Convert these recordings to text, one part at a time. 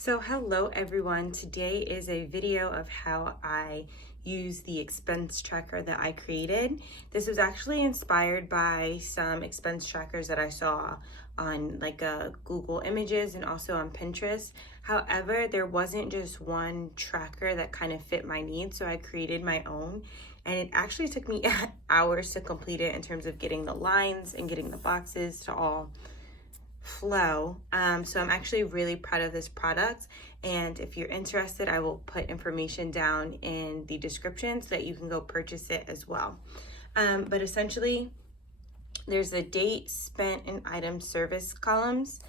So hello everyone, today is a video of how I use the expense tracker that I created. This was actually inspired by some expense trackers that I saw on Google Images and also on Pinterest. However, there wasn't just one tracker that kind of fit my needs, so I created my own. And it actually took me hours to complete it in terms of getting the lines and getting the boxes to all flow. So I'm actually really proud of this product, and if you're interested, I will put information down in the description so that you can go purchase it as well. But essentially, there's a date, spent, and item service columns.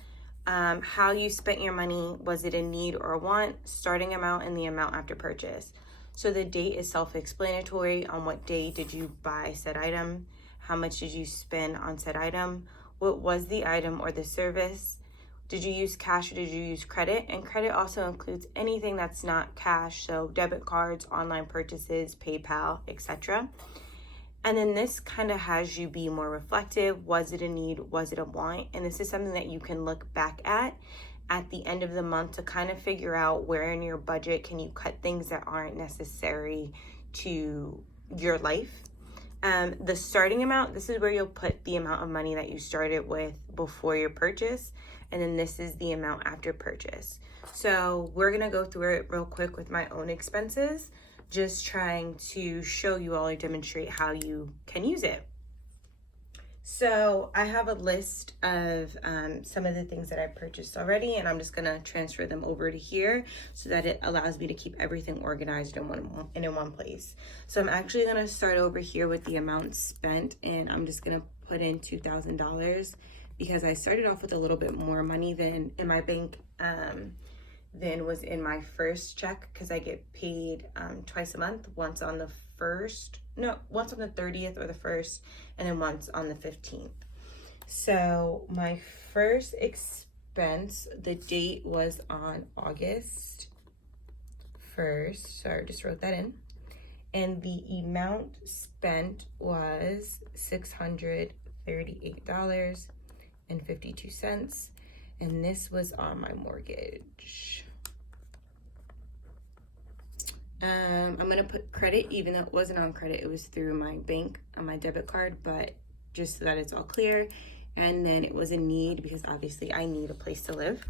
How you spent your money, was it a need or a want, starting amount, and the amount after purchase. So the date is self-explanatory. On what day did you buy said item? How much did you spend on said item? What was the item or the service? Did you use cash or did you use credit? And credit also includes anything that's not cash, so debit cards, online purchases, PayPal, etc. And then this kind of has you be more reflective. Was it a need? Was it a want? And this is something that you can look back at the end of the month to kind of figure out where in your budget can you cut things that aren't necessary to your life. The starting amount, this is where you'll put the amount of money that you started with before your purchase. And then this is the amount after purchase. So we're going to go through it real quick with my own expenses, just trying to show you all or demonstrate how you can use it. So I have a list of some of the things that I purchased already, and I'm just gonna transfer them over to here so that it allows me to keep everything organized in one place. So I'm actually gonna start over here with the amount spent, and I'm just gonna put in $2,000 because I started off with a little bit more money than in my bank than was in my first check, because I get paid twice a month, once on the 30th or the 1st, and then once on the 15th. So my first expense, the date was on August 1st, so I just wrote that in, and the amount spent was $638.52, and this was on my mortgage. I'm gonna put credit, even though it wasn't on credit, it was through my bank on my debit card, but just so that it's all clear. And then it was a need because obviously I need a place to live.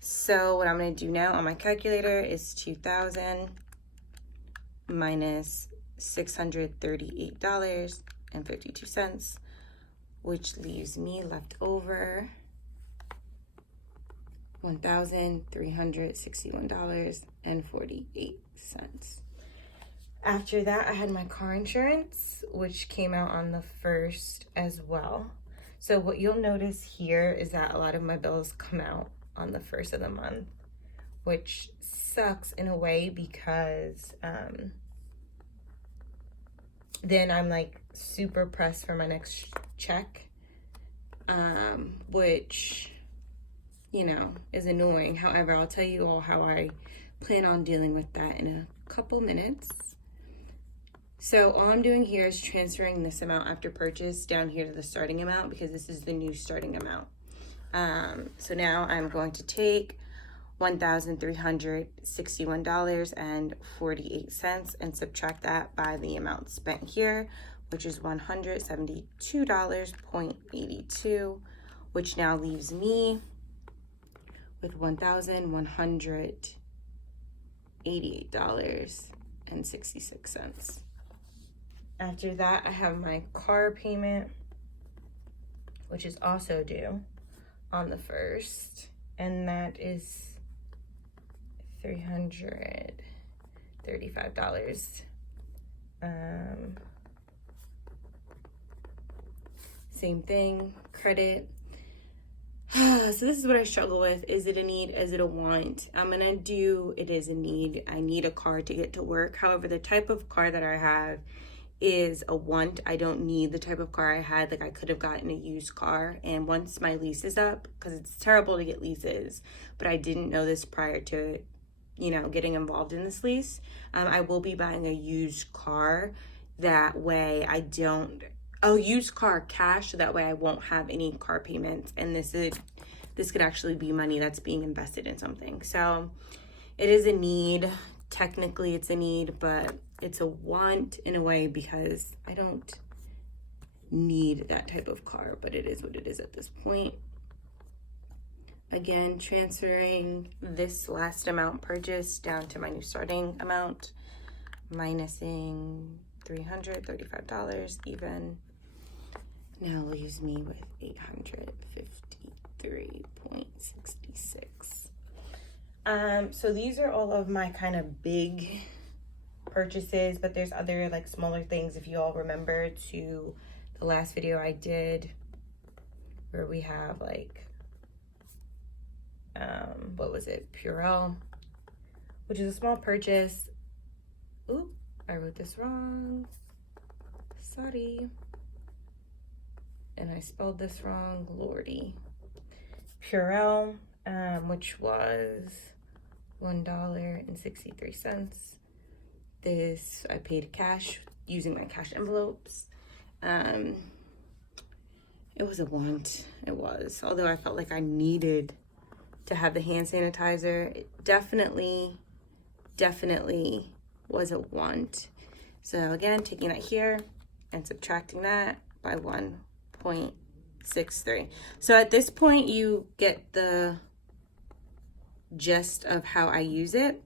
So what I'm gonna do now on my calculator is 2,000 minus $638.52, which leaves me left over $1,361.48. After that, I had my car insurance, which came out on the 1st as well. So what you'll notice here is that a lot of my bills come out on the 1st of the month, which sucks in a way because then I'm like super pressed for my next check, which, you know, is annoying. However, I'll tell you all how I plan on dealing with that in a couple minutes. So all I'm doing here is transferring this amount after purchase down here to the starting amount because this is the new starting amount. So now I'm going to take $1,361.48 and subtract that by the amount spent here, which is $172.82, which now leaves me with $1,188.66. After that, I have my car payment, which is also due on the 1st, and that is $335. Same thing, credit. So this is what I struggle with. Is it a need? Is it a want? I'm gonna do it is a need. I need a car to get to work. However, the type of car that I have is a want. I don't need the type of car I had. Like, I could have gotten a used car, and once my lease is up, because it's terrible to get leases, but I didn't know this prior to, you know, getting involved in this lease, I will be buying a used car. That way used car cash, so that way I won't have any car payments. And this this could actually be money that's being invested in something. So it is a need. Technically it's a need, but it's a want in a way because I don't need that type of car, but it is what it is at this point. Again, transferring this last amount purchased down to my new starting amount, minusing $335 even. Now leaves me with $853.66. So these are all of my kind of big purchases, but there's other like smaller things. If you all remember to the last video I did where we have like what was it, Purell, which is a small purchase. Ooh, I wrote this wrong, sorry, and I spelled this wrong, lordy. Purell, which was $1.63. This I paid cash using my cash envelopes. It was a want, it was, although I felt like I needed to have the hand sanitizer. It definitely was a want. So again, taking that here and subtracting that by 1.63. So at this point you get the gist of how I use it.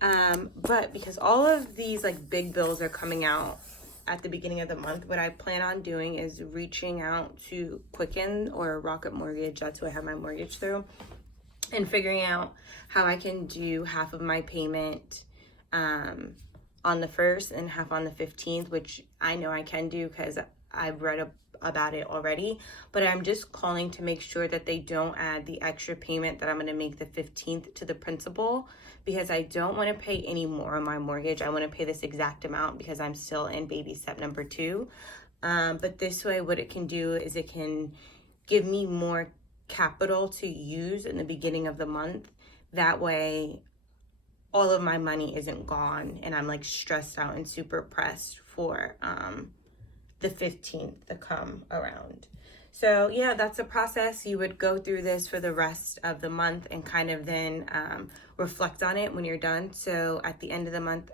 But because all of these like big bills are coming out at the beginning of the month, what I plan on doing is reaching out to Quicken or Rocket Mortgage, that's who I have my mortgage through, and figuring out how I can do half of my payment on the 1st and half on the 15th, which I know I can do because I've read about it already. But I'm just calling to make sure that they don't add the extra payment that I'm going to make the 15th to the principal, because I don't want to pay any more on my mortgage. I want to pay this exact amount because I'm still in baby step number 2. But this way, what it can do is it can give me more capital to use in the beginning of the month. That way all of my money isn't gone and I'm like stressed out and super pressed for the 15th to come around. So yeah, that's a process. You would go through this for the rest of the month and kind of then reflect on it when you're done. So at the end of the month,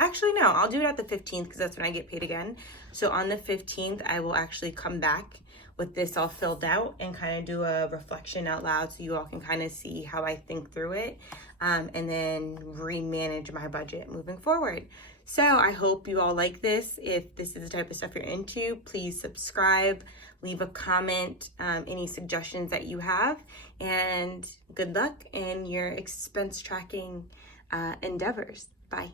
actually no, I'll do it at the 15th because that's when I get paid again. So on the 15th, I will actually come back with this all filled out and kind of do a reflection out loud so you all can kind of see how I think through it, and then remanage my budget moving forward. So I hope you all like this. If this is the type of stuff you're into, please subscribe, leave a comment, any suggestions that you have, and good luck in your expense tracking endeavors. Bye.